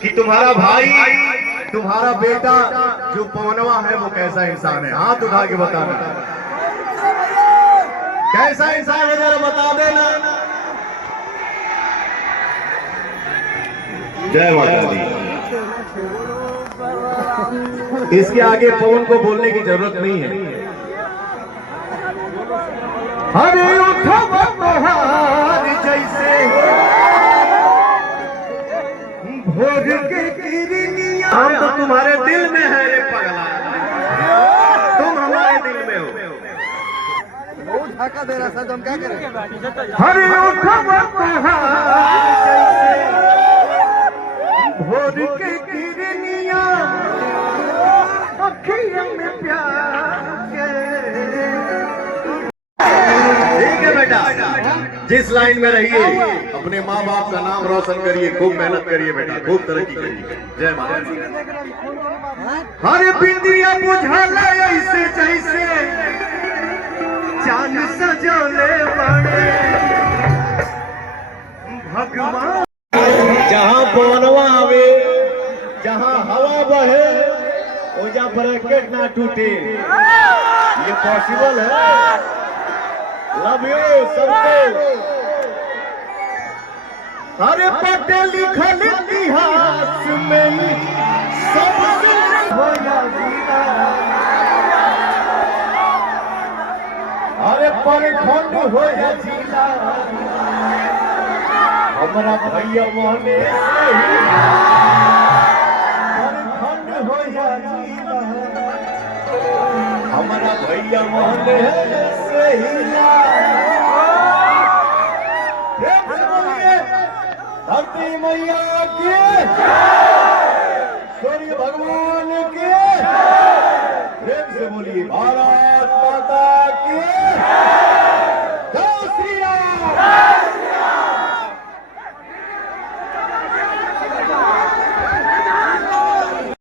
कि तुम्हारा भाई, तुम्हारा बेटा जो पवनवा है वो कैसा इंसान है? हाथ उठा के बताना, कैसा इंसान है जरा बता देना। जय माता दी। इसके आगे पवन को बोलने की जरूरत नहीं है। हरे जैसे भोर के किरनिया, हम तो तुम्हारे दिल में है रे पगला, तुम हमारे दिल में हो। बहुत धक्का दे रहा सर, हम क्या करें? हरे भोर के किरनिया अखियों में प्यार के। ठीक है बेटा, जिस लाइन में रहिए, अपने माँ बाप का नाम रोशन करिए, खूब मेहनत करिए बेटा, खूब तरक्की करिए। जय माता दी। हरे बिंदिया बुझाला ऐसे जैसे चांद सजोले बड़े भगवान। जहाँ पवनवा आवे, जहाँ हवा बहे, ओजा ब्रैकेट ना टूटे, ये पॉसिबल है। लव यू सबको। अरे पढ़े लिखल इतिहास में सबसे होया जीता। अरे परखंड होया जीता, हमारा भैया मोहने परखंड होया जीता, हमारा भैया मोहने से हिला। धरती मैया के, सूर्य भगवान के, प्रेम से बोलिए भारत।